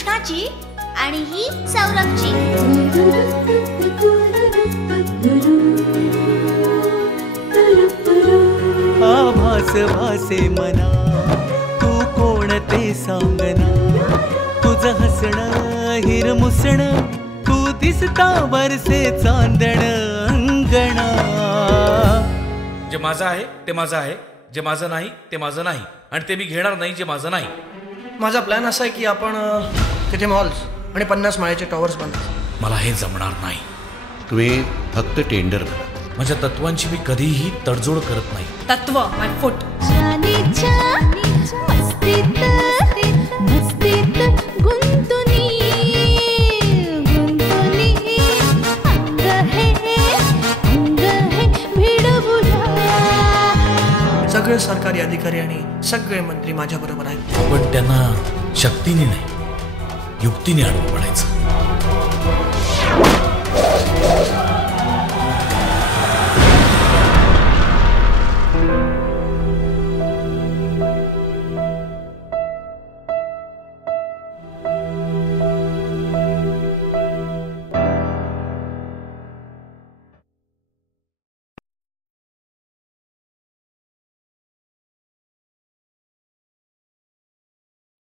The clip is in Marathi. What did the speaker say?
कृष्णाची आणि ही सौरभची. आभास भासे मना तू कोण ते सांगना, तुझं हसणं हिरमुसणं तू दिसता बरसे चांदण अंगणा. जे माझं आहे ते माझं आहे, जे माझं नाही ते माझं नाही, आणि ते मी घेणार नाही जे माझं नाही. माझा प्लॅन असा आहे की आपण तिथे मॉल्स आणि 50 माळ्याचे टॉवर्स बांधायचे. मला हे जमणार नाही. तुम्ही फक्त टेंडर करा. माझ्या तत्वांची मी कधीही तडजोड करत नाही. तत्व माय फुट. सगळे सरकारी अधिकारी आणि सगळे मंत्री माझ्या बरोबर आहेत. पण त्यांना शक्तीने नाही युक्तीने अडवून पडायचं.